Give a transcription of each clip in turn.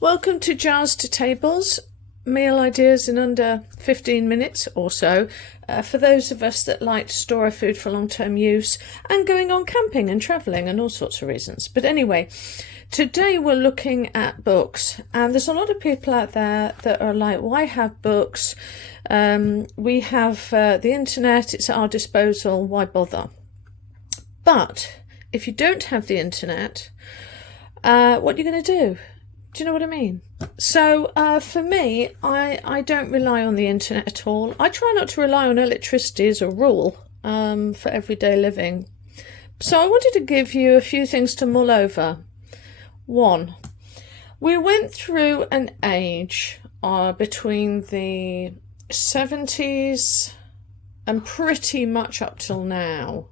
Welcome to Jars to Tables, meal ideas in under 15 minutes or so, for those of us that like to store our food for long-term use and going on camping and travelling and all sorts of reasons. But anyway, today we're looking at books, and there's a lot of people out there that are like, why have books? We have the internet, it's at our disposal, why bother? But if you don't have the internet, what are you going to do? Do you know what I mean? So for me, I don't rely on the internet at all. I try not to rely on electricity as a rule for everyday living. So I wanted to give you a few things to mull over. One, we went through an age between the 70s and pretty much up till now.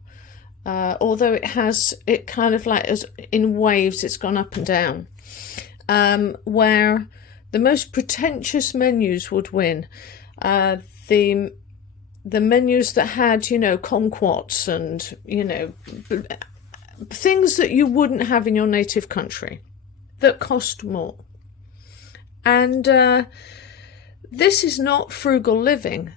Although it kind of like as in waves, it's gone up and down. Where the most pretentious menus would win. The menus that had, kumquats and, things that you wouldn't have in your native country that cost more. And this is not frugal living.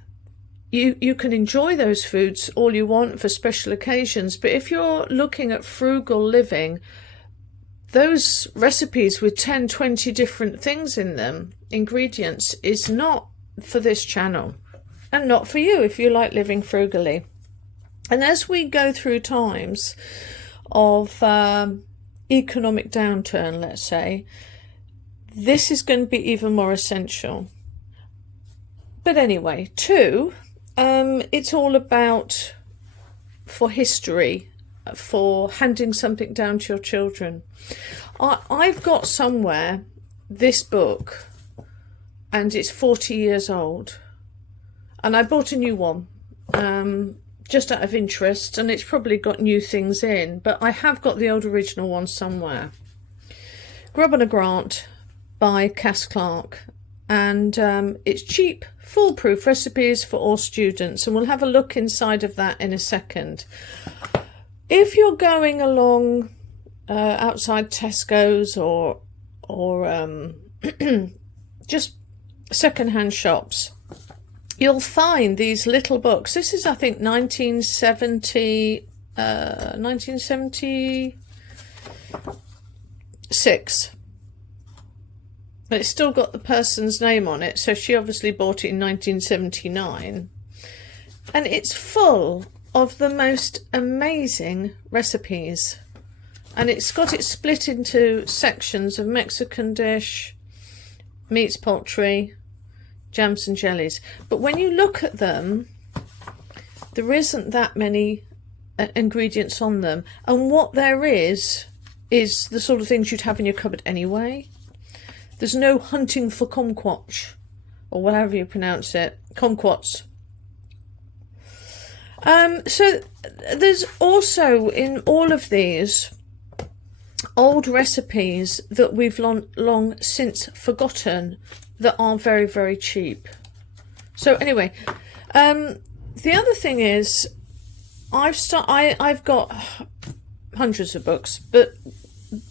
You can enjoy those foods all you want for special occasions, but if you're looking at frugal living, those recipes with 10, 20 different things in them, ingredients, is not for this channel and not for you if you like living frugally. And as we go through times of economic downturn, let's say, this is going to be even more essential. But anyway, two, it's all about for history, for handing something down to your children. I've got somewhere this book, and it's 40 years old, and I bought a new one just out of interest, and it's probably got new things in, but I have got the old original one somewhere. Grub on a Grant by Cass Clark, and it's cheap, foolproof recipes for all students, and we'll have a look inside of that in a second. If you're going along outside Tesco's or just second-hand shops, you'll find these little books. This is, I think, 1976. But it's still got the person's name on it, so she obviously bought it in 1979. And it's full of the most amazing recipes, and it's got it split into sections of Mexican dish, meats, poultry, jams and jellies. But when you look at them, there isn't that many ingredients on them, and what there is the sort of things you'd have in your cupboard anyway. There's no hunting for kumquats, or whatever you pronounce it, kumquats. So there's also in all of these old recipes that we've long since forgotten that are very, very cheap. So anyway, the other thing is I've got hundreds of books, but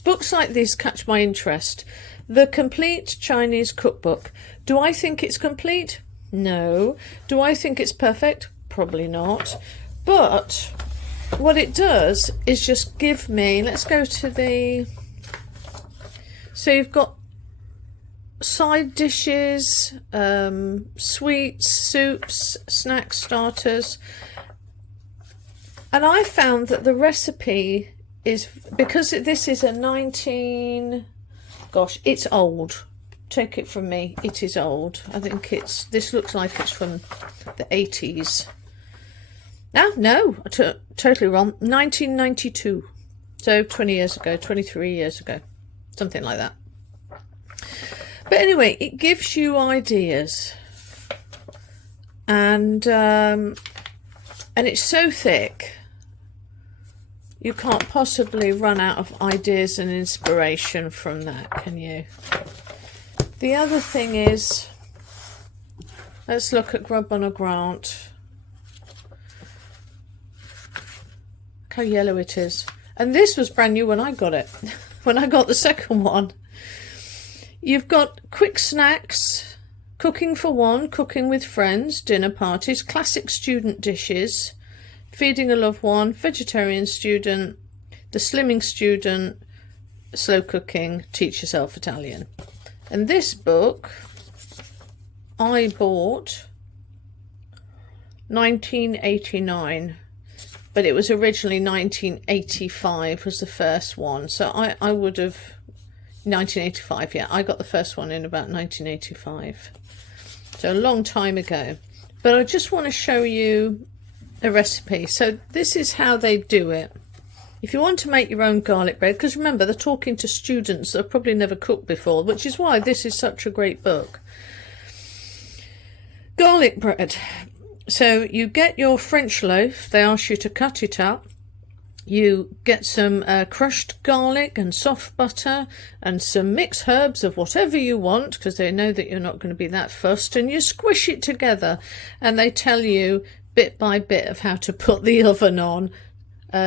books like this catch my interest. The Complete Chinese Cookbook. Do I think it's complete? No. Do I think it's perfect? Probably not. But what it does is just give me, let's go to the, so you've got side dishes, sweets, soups, snack starters, and I found that the recipe is, because this is a it's old, take it from me, it is old. I think this looks like it's from the 80s. No, totally wrong. 1992. So 20 years ago, 23 years ago, something like that. But anyway, it gives you ideas, and it's so thick, you can't possibly run out of ideas and inspiration from that, can you? The other thing is, let's look at Grub on a Grant. Look how yellow it is. And this was brand new when I got it. When I got the second one. You've got quick snacks, cooking for one, cooking with friends, dinner parties, classic student dishes, feeding a loved one, vegetarian student, the slimming student, slow cooking, teach yourself Italian. And this book I bought 1989, but it was originally 1985 was the first one. So I would have 1985, yeah, I got the first one in about 1985. So a long time ago. But I just want to show you a recipe. So this is how they do it. If you want to make your own garlic bread, because remember they're talking to students that have probably never cooked before, which is why this is such a great book. Garlic bread. So you get your French loaf, they ask you to cut it up. You get some crushed garlic and soft butter and some mixed herbs of whatever you want, because they know that you're not going to be that fussed, and you squish it together, and they tell you bit by bit of how to put the oven on.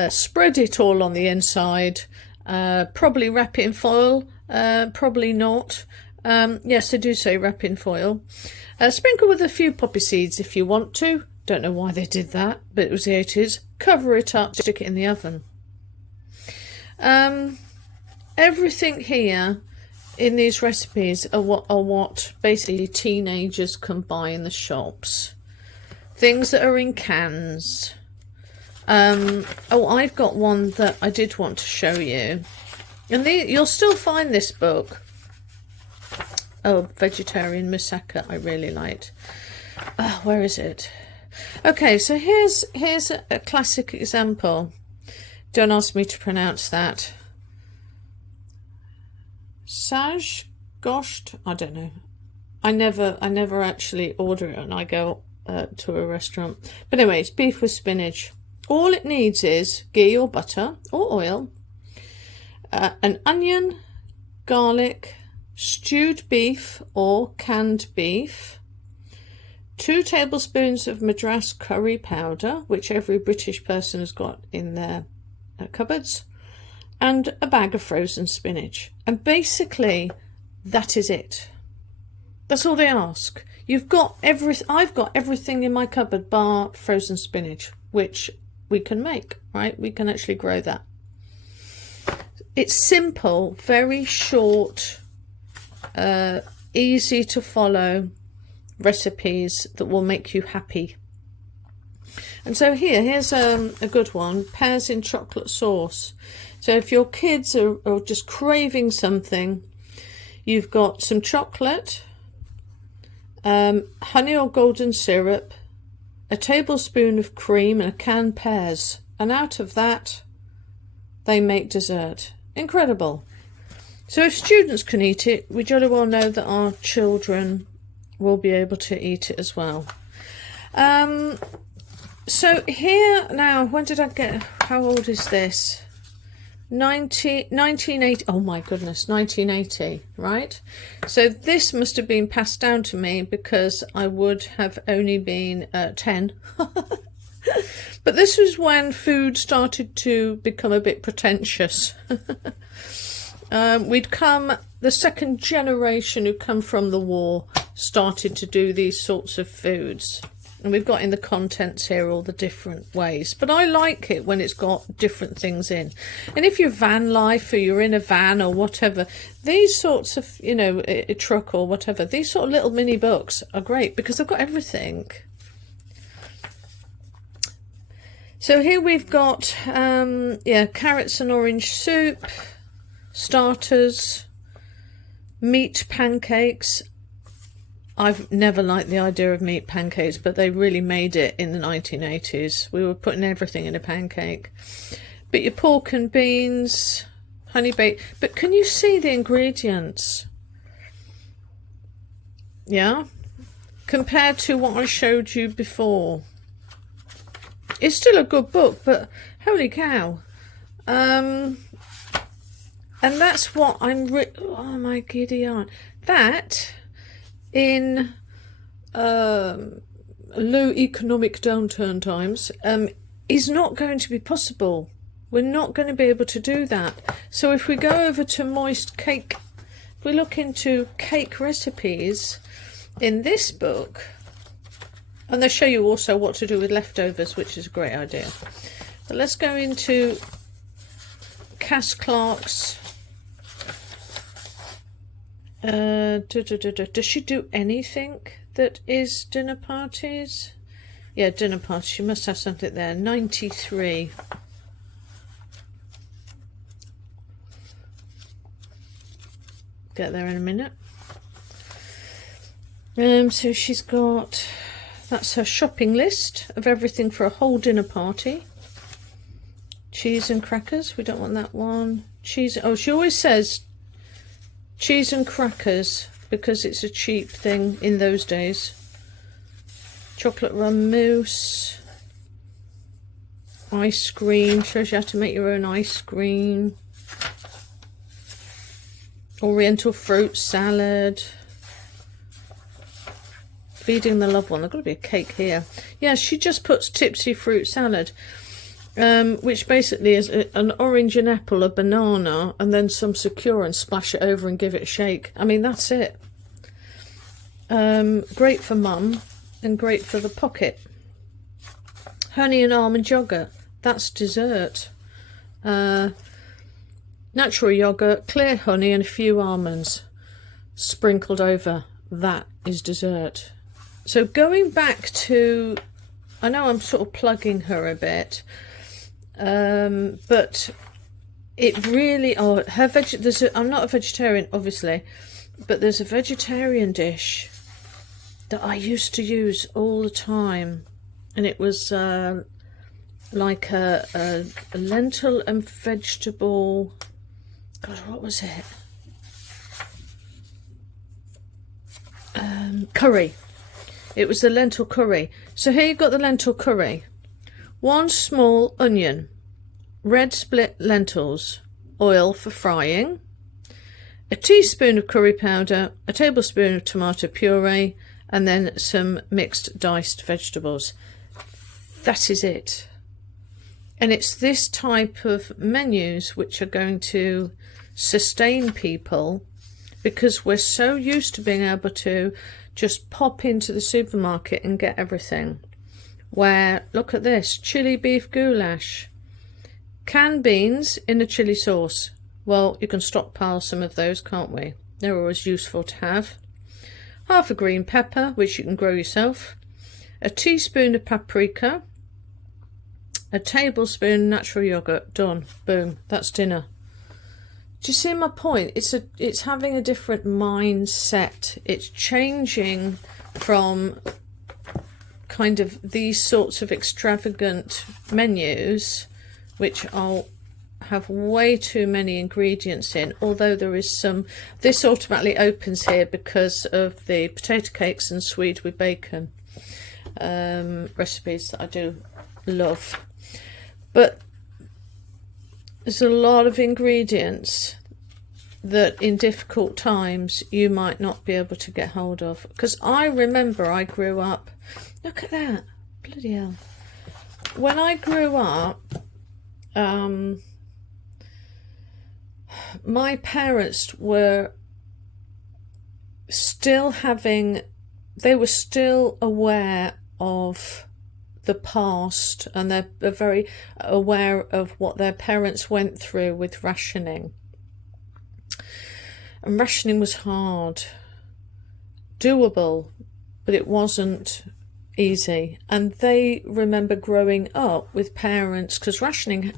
Spread it all on the inside, probably wrap it in foil, probably not. Yes, they do say wrap in foil. Sprinkle with a few poppy seeds if you want to. Don't know why they did that, but it was the 80s. Cover it up, stick it in the oven. Everything here in these recipes are what basically teenagers can buy in the shops. Things that are in cans. Oh, I've got one that I did want to show you. And you'll still find this book. Oh, Vegetarian Moussaka, I really liked. Oh, where is it? Okay, so here's a classic example. Don't ask me to pronounce that. Sage Gosht? I don't know. I never actually order it when I go to a restaurant. But anyway, it's beef with spinach. All it needs is ghee or butter or oil, an onion, garlic, stewed beef or canned beef, 2 tablespoons of Madras curry powder, which every British person has got in their cupboards, and a bag of frozen spinach. And basically that is it. That's all they ask. I've got everything in my cupboard bar frozen spinach, which we can make, right? We can actually grow that. It's simple, very short, easy to follow recipes that will make you happy. And so here's a good one, pears in chocolate sauce. So if your kids are just craving something, you've got some chocolate, honey or golden syrup, a tablespoon of cream and a canned pears, and out of that they make dessert. Incredible. So if students can eat it, we jolly well know that our children will be able to eat it as well. So here now, when did I get, how old is this? 1980, oh my goodness, 1980, right? So this must have been passed down to me because I would have only been 10. But this was when food started to become a bit pretentious. The second generation who come from the war started to do these sorts of foods. And we've got in the contents here all the different ways. But I like it when it's got different things in. And if you're van life or you're in a van or whatever, these sorts of, you know, a truck or whatever, these sort of little mini books are great because they've got everything. So here we've got, carrots and orange soup, starters, meat pancakes. I've never liked the idea of meat pancakes, but they really made it in the 1980s. We were putting everything in a pancake. But your pork and beans, honey baked. But can you see the ingredients? Yeah? Compared to what I showed you before. It's still a good book, but holy cow. And that's what oh my giddy aunt. That, in low economic downturn times, is not going to be possible. We're not going to be able to do that. So if we go over to moist cake if we look into cake recipes in this book, and they show you also what to do with leftovers, which is a great idea. But let's go into Cass Clark's. Does she do anything that is dinner parties? Yeah, dinner parties. She must have something there. 93. Get there in a minute. So she's got, that's her shopping list of everything for a whole dinner party. Cheese and crackers. We don't want that one. Cheese. Oh, she always says cheese and crackers because it's a cheap thing in those days. Chocolate rum mousse. Ice cream. Shows you how to make your own ice cream. Oriental fruit salad. Feeding the loved one. There's got to be a cake here. Yeah, she just puts tipsy fruit salad. Which basically is an orange, an apple, a banana, and then some Secure, and splash it over and give it a shake. I mean, that's it. Great for mum and great for the pocket. Honey and almond yogurt. That's dessert. Natural yogurt, clear honey, and a few almonds sprinkled over. That is dessert. So going back to, I know I'm sort of plugging her a bit. But it really, oh, her I'm not a vegetarian, obviously, but there's a vegetarian dish that I used to use all the time, and it was like a lentil and vegetable, God, what was it? Curry. It was the lentil curry. So here you've got the lentil curry. 1 small onion, red split lentils, oil for frying, a teaspoon of curry powder, a tablespoon of tomato puree, and then some mixed diced vegetables. That is it. And it's this type of menus which are going to sustain people, because we're so used to being able to just pop into the supermarket and get everything. Where, look at this, chili beef goulash, canned beans in a chili sauce. Well, you can stockpile some of those, can't we? They're always useful to have. Half a green pepper, which you can grow yourself, a teaspoon of paprika, a tablespoon natural yogurt. Done. Boom. That's dinner. Do you see my point? It's having a different mindset. It's changing from kind of these sorts of extravagant menus, which I'll have way too many ingredients in, although there is some. This automatically opens here because of the potato cakes and Swede with bacon recipes that I do love. But there's a lot of ingredients that in difficult times you might not be able to get hold of. Because I remember I grew up, look at that, bloody hell. When I grew up, my parents were still they were still aware of the past, and they're very aware of what their parents went through with rationing. And rationing was hard, doable, but it wasn't easy. And they remember growing up with parents, because rationing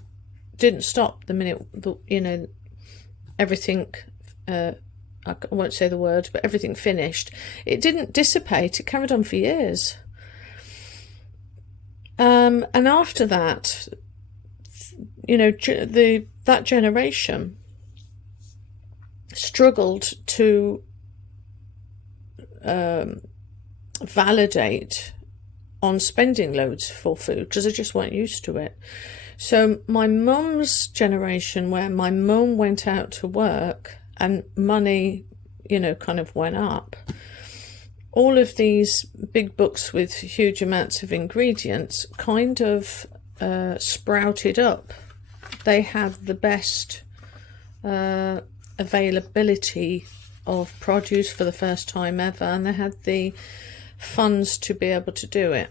didn't stop the minute, everything, I won't say the word, but everything finished. It didn't dissipate, it carried on for years. And after that, that generation struggled to validate on spending loads for food, because they just weren't used to it. So my mum's generation, where my mum went out to work and money, kind of went up, all of these big books with huge amounts of ingredients kind of sprouted up. They had the best availability of produce for the first time ever, and they had the funds to be able to do it.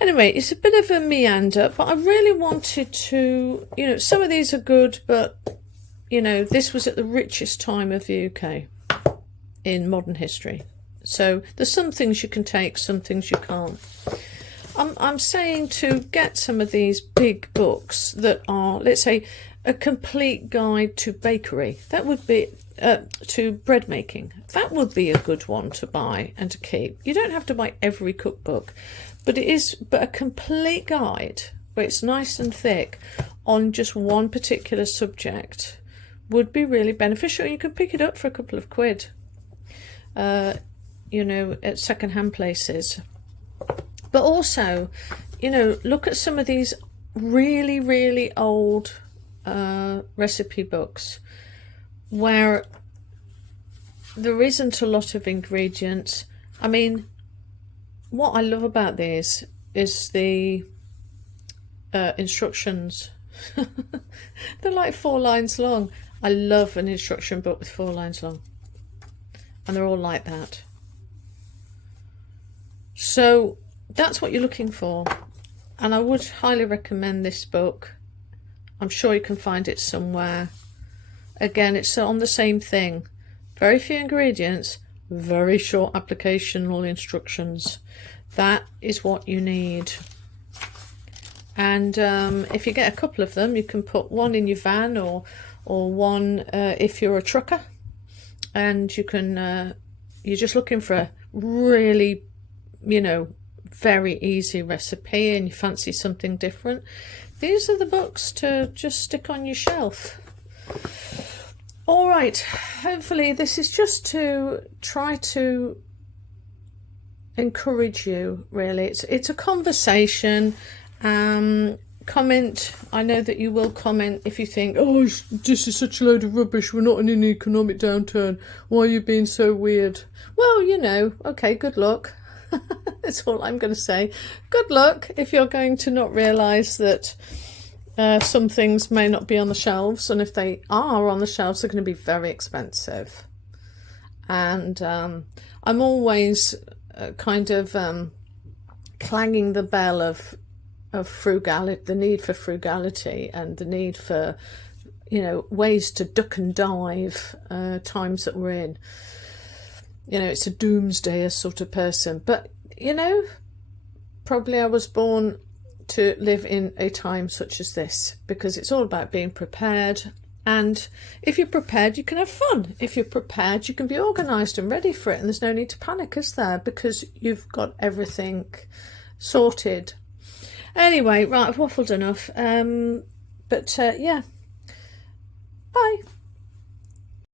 Anyway, it's a bit of a meander, but I really wanted to, some of these are good, but, this was at the richest time of the UK in modern history. So there's some things you can take, some things you can't. I'm saying to get some of these big books that are, let's say, a complete guide to bakery. That would be to bread making. That would be a good one to buy and to keep. You don't have to buy every cookbook, but a complete guide where it's nice and thick on just one particular subject would be really beneficial. You could pick it up for a couple of quid, at second-hand places. But also, look at some of these really, really old recipe books where there isn't a lot of ingredients. I mean, what I love about these is the instructions. They're like 4 lines long. I love an instruction book with 4 lines long, and they're all like that. So that's what you're looking for, and I would highly recommend this book. I'm sure you can find it somewhere. Again, it's on the same thing. Very few ingredients, very short applicational instructions. That is what you need. And if you get a couple of them, you can put one in your van or one if you're a trucker, and you can you're just looking for a really very easy recipe and you fancy something different. These are the books to just stick on your shelf. All right, hopefully this is just to try to encourage you, really. It's a conversation. Comment. I know that you will comment if you think, oh, this is such a load of rubbish, we're not in an economic downturn, why are you being so weird? Well, okay, good luck. That's all I'm going to say. Good luck if you're going to not realise that some things may not be on the shelves, and if they are on the shelves, they're going to be very expensive. And I'm always kind of clanging the bell of frugality, the need for frugality, and the need for ways to duck and dive times that we're in. It's a doomsday sort of person, but probably I was born to live in a time such as this, because it's all about being prepared. And if you're prepared, you can have fun. If you're prepared, you can be organised and ready for it, and there's no need to panic, is there? Because you've got everything sorted. Anyway, right, I've waffled enough. Yeah. Bye.